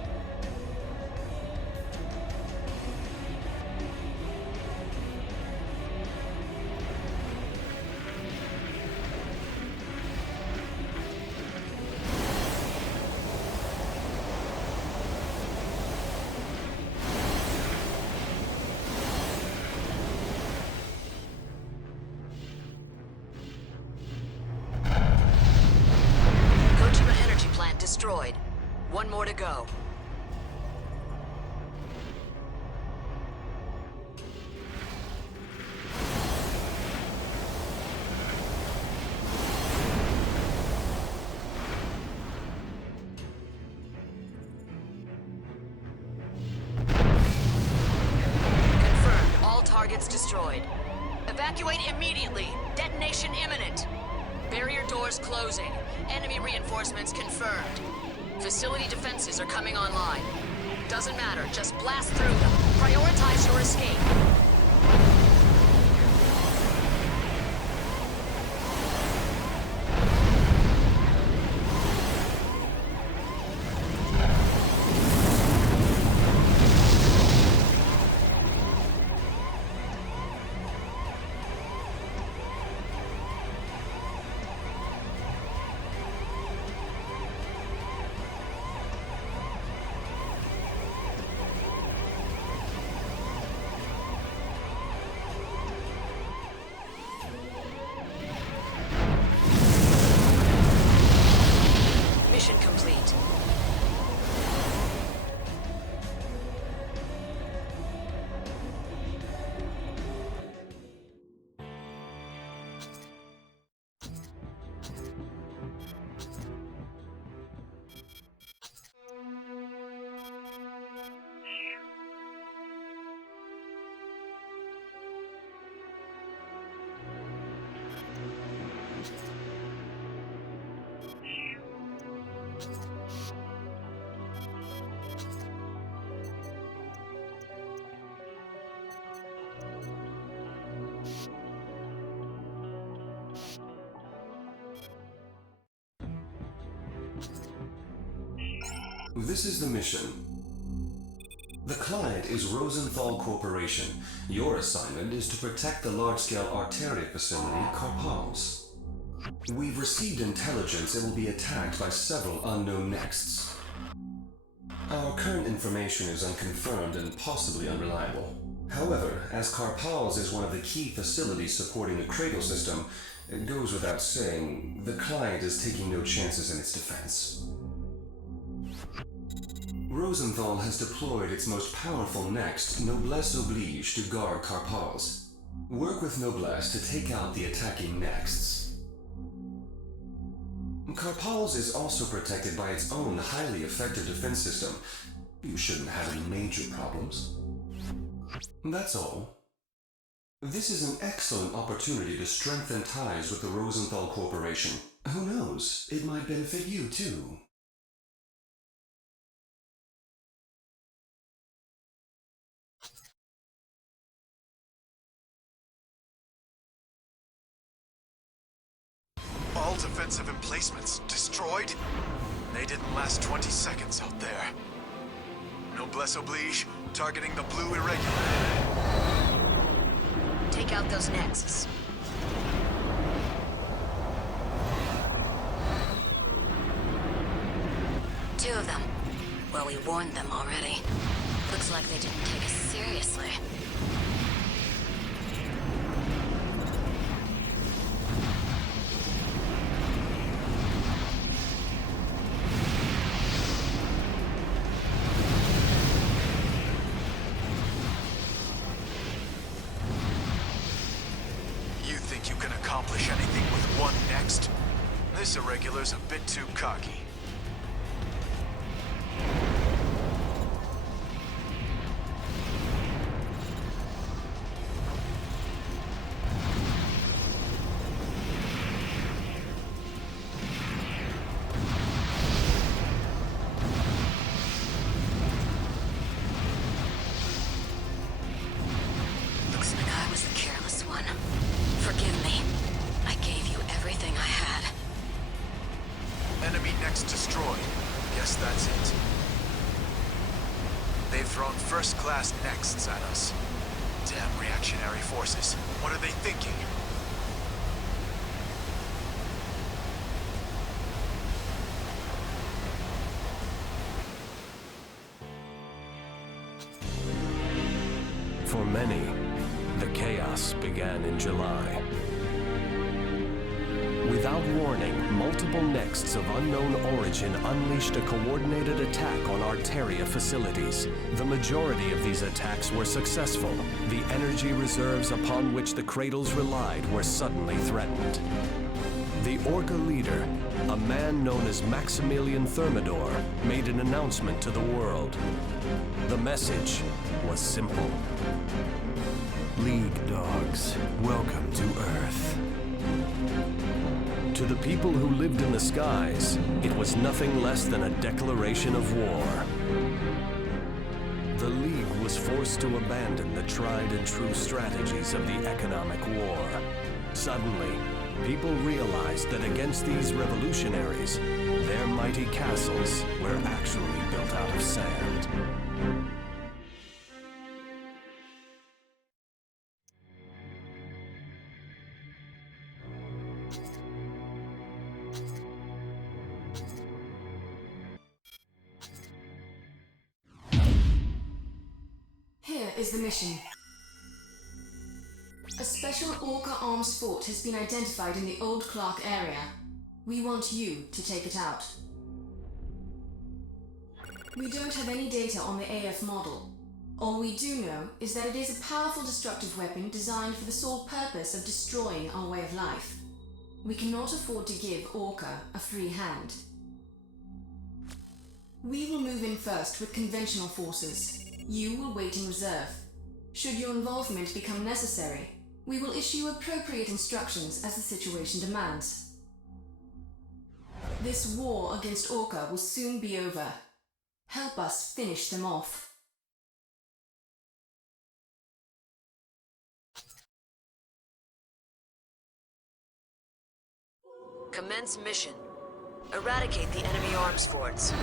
Destroyed. 1 more to go. Confirmed. All targets destroyed. Evacuate immediately. Detonation imminent. Barrier doors closing. Enemy reinforcements confirmed. Facility defenses are coming online. Doesn't matter, just blast through them. Prioritize your escape. This is the mission. The client is Rosenthal Corporation. Your assignment is to protect the large-scale Arteria facility, Carpals. We've received intelligence it will be attacked by several unknown nexts. Our current information is unconfirmed and possibly unreliable. However, as Carpals is one of the key facilities supporting the cradle system, it goes without saying, the client is taking no chances in its defense. Rosenthal has deployed its most powerful next, Noblesse Oblige, to guard Carpals. Work with Noblesse to take out the attacking nexts. Carpals is also protected by its own highly effective defense system. You shouldn't have any major problems. That's all. This is an excellent opportunity to strengthen ties with the Rosenthal Corporation. Who knows, it might benefit you too. All defensive emplacements destroyed? They didn't last 20 seconds out there. Noblesse Oblige, targeting the blue irregular. Take out those nexts. Two of them. Well, we warned them already. Looks like they didn't take us seriously. You think you can accomplish anything with one next? This irregular's a bit too cocky. Looks like I was the careless one. Forgive me. I gave you everything I had. Enemy next destroyed. Guess that's it. They've thrown first-class nexts at us. Damn reactionary forces. What are they thinking? For many, the chaos began in July. Without warning, multiple nexts of unknown origin unleashed a coordinated attack on Arteria facilities. The majority of these attacks were successful. The energy reserves upon which the cradles relied were suddenly threatened. The ORCA leader, a man known as Maximilian Thermidor, made an announcement to the world. The message was simple. League dogs, welcome to Earth. To the people who lived in the skies, it was nothing less than a declaration of war. The League was forced to abandon the tried and true strategies of the economic war. Suddenly, people realized that against these revolutionaries, their mighty castles were actually built out of sand. Here is the mission. A special ORCA arms fort has been identified in the Old Clark area. We want you to take it out. We don't have any data on the AF model. All we do know is that it is a powerful destructive weapon designed for the sole purpose of destroying our way of life. We cannot afford to give ORCA a free hand. We will move in first with conventional forces. You will wait in reserve. Should your involvement become necessary, we will issue appropriate instructions as the situation demands. This war against ORCA will soon be over. Help us finish them off. Commence mission. Eradicate the enemy arms forts.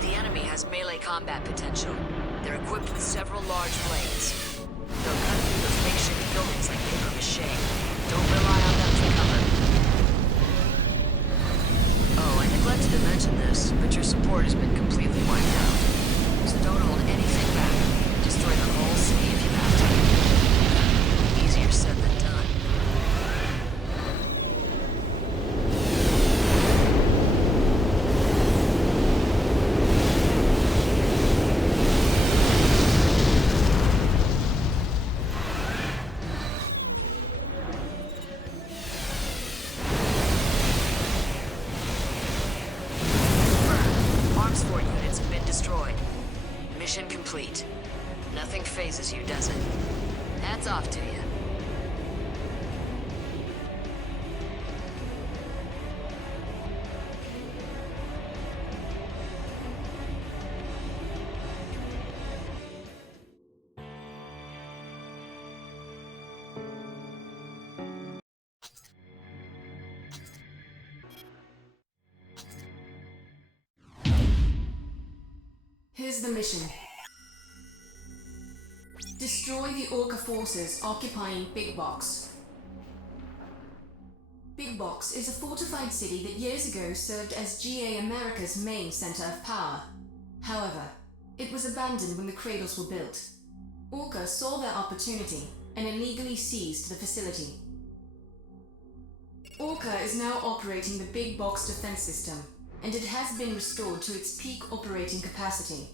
The enemy has melee combat potential. They're equipped with several large blades. They'll cut through those makeshift buildings like paper mache. Don't rely on them for cover. Oh, I neglected to mention this, but your support has been completely wiped out. So don't hold anything back. Destroy the whole city if you have to. Easier said than done. Mission complete. Nothing phases you, does it? Hats off to you. Here's the mission. Destroy the ORCA forces occupying Big Box. Big Box is a fortified city that years ago served as GA America's main center of power. However, it was abandoned when the cradles were built. ORCA saw their opportunity and illegally seized the facility. ORCA is now operating the Big Box defense system, and it has been restored to its peak operating capacity.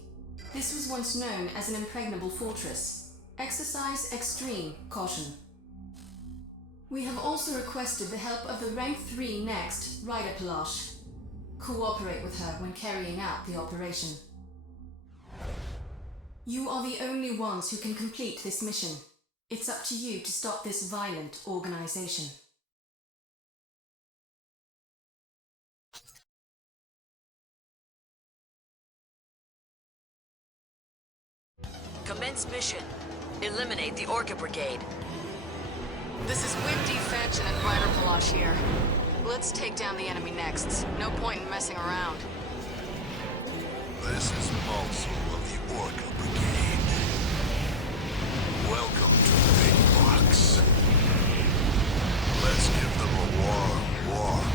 This was once known as an impregnable fortress. Exercise extreme caution. We have also requested the help of the Rank 3 Next Rider Palash. Cooperate with her when carrying out the operation. You are the only ones who can complete this mission. It's up to you to stop this violent organization. Commence mission. Eliminate the ORCA brigade. This is Windy, Fanchon, and Rider Palash here. Let's take down the enemy next. No point in messing around. This is Motherwill of the ORCA brigade. Welcome to Big Box. Let's give them a warm welcome.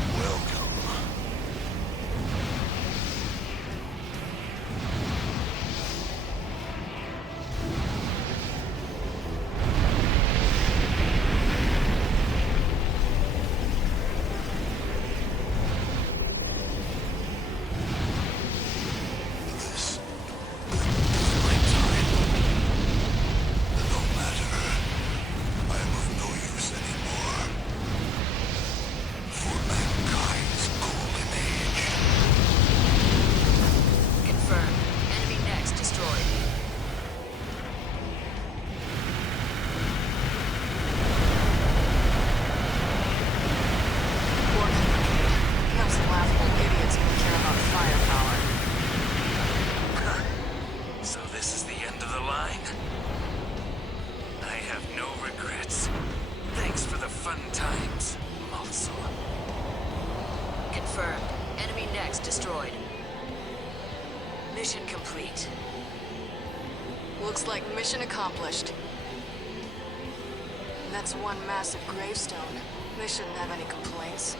Mission complete. Looks like mission accomplished. That's one massive gravestone. They shouldn't have any complaints.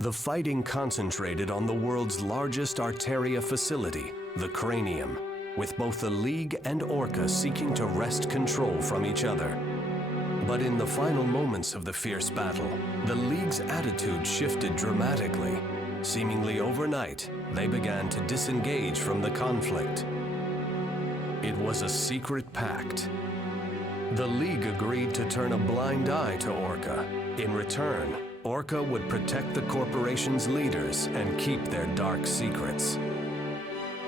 The fighting concentrated on the world's largest Arteria facility, the Cranium, with both the League and ORCA seeking to wrest control from each other. But in the final moments of the fierce battle, the League's attitude shifted dramatically. Seemingly overnight, they began to disengage from the conflict. It was a secret pact. The League agreed to turn a blind eye to ORCA. In return, ORCA would protect the corporation's leaders and keep their dark secrets.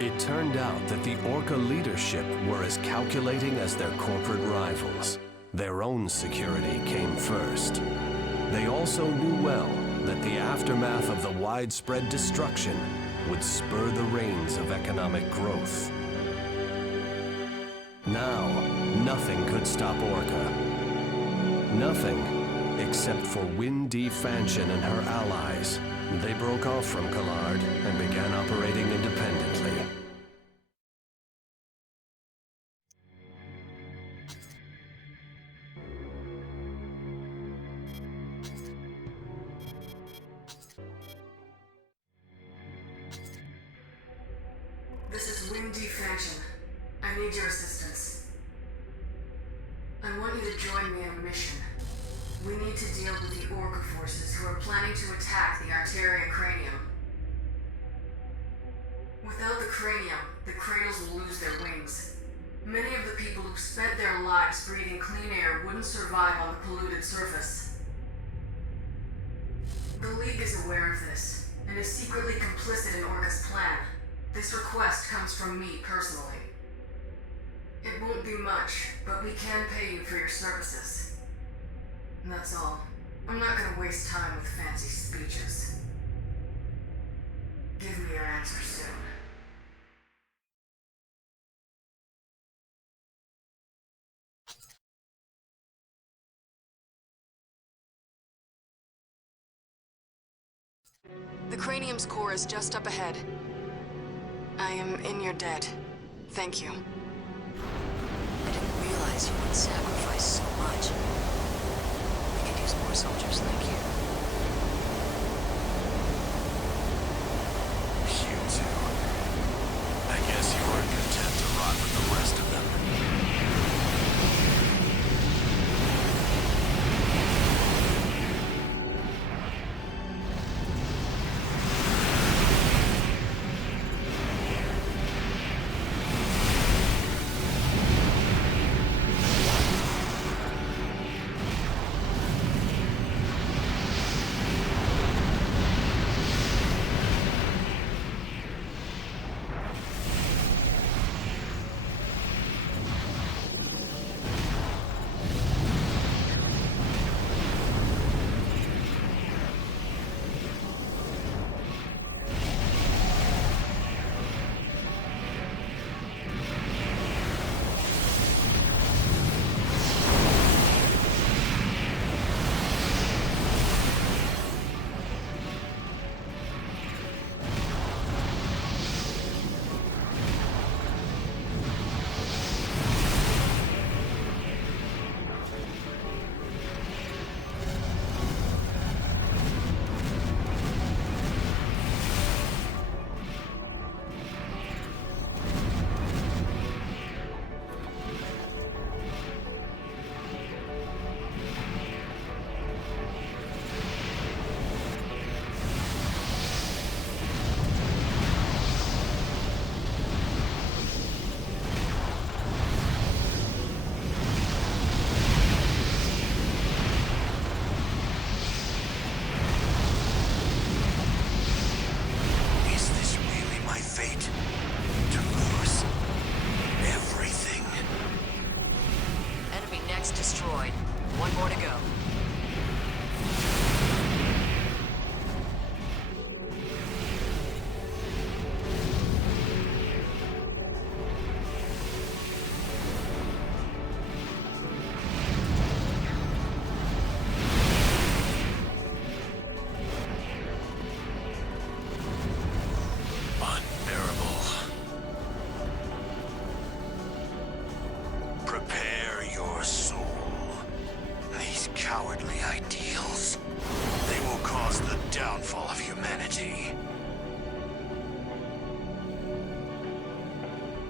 It turned out that the ORCA leadership were as calculating as their corporate rivals. Their own security came first. They also knew well that the aftermath of the widespread destruction would spur the reins of economic growth. Now, nothing could stop ORCA. Nothing, except for Windy Fanchon and her allies. They broke off from Collard and began operating independently. This is Windy Fanchon. I need your assistance. I want you to join me in a mission. We need to deal with the ORCA forces who are planning to attack the Arteria Cranium. Without the Cranium, the Cradles will lose their wings. Many of the people who spent their lives breathing clean air wouldn't survive on the polluted surface. The League is aware of this, and is secretly complicit in ORCA's plan. This request comes from me personally. It won't be much, but we can pay you for your services. And that's all. I'm not gonna waste time with fancy speeches. Give me your answer soon. The Cranium's core is just up ahead. I am in your debt. Thank you. I didn't realize you would sacrifice so much. We could use more soldiers like you. You two. I guess you weren't content to rot with the rest of them.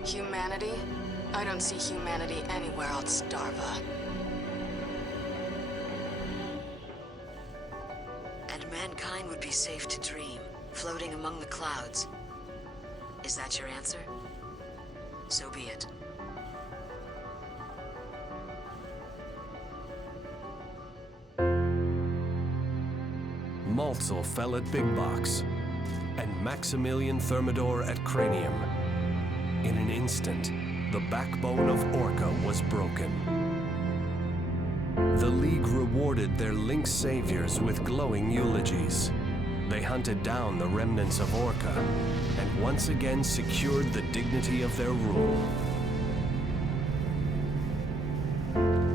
Humanity? I don't see humanity anywhere on Starva. And mankind would be safe to dream, floating among the clouds. Is that your answer? So be it. Baltzl fell at Big Box, and Maximilian Thermidor at Cranium. In an instant, the backbone of ORCA was broken. The League rewarded their Lynx saviors with glowing eulogies. They hunted down the remnants of ORCA, and once again secured the dignity of their rule.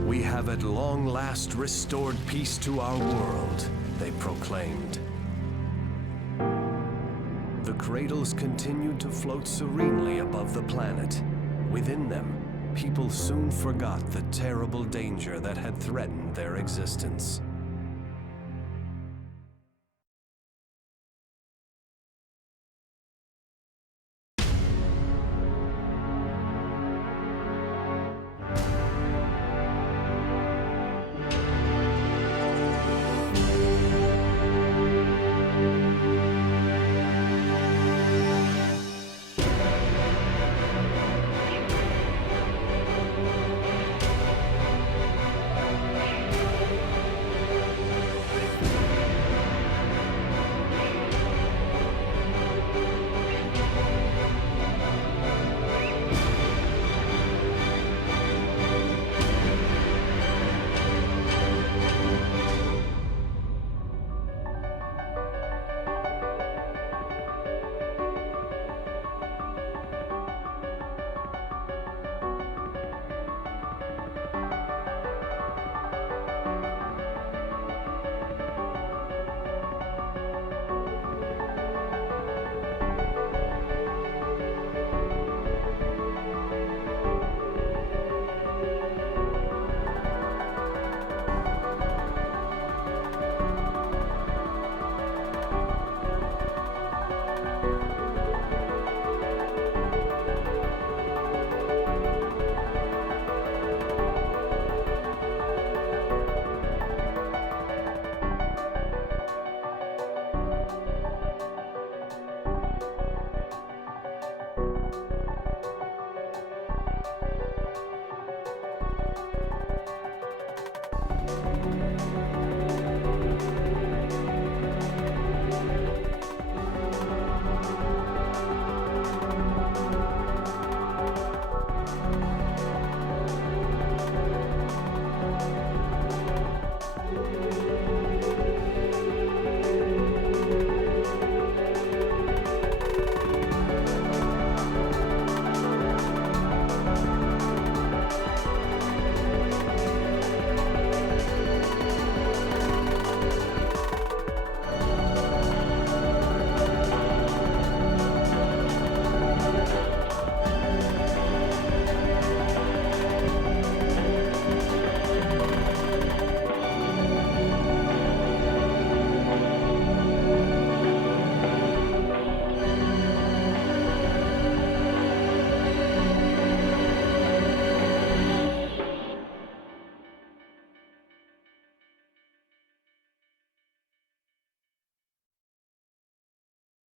We have at long last restored peace to our world, they proclaimed. The cradles continued to float serenely above the planet. Within them, people soon forgot the terrible danger that had threatened their existence.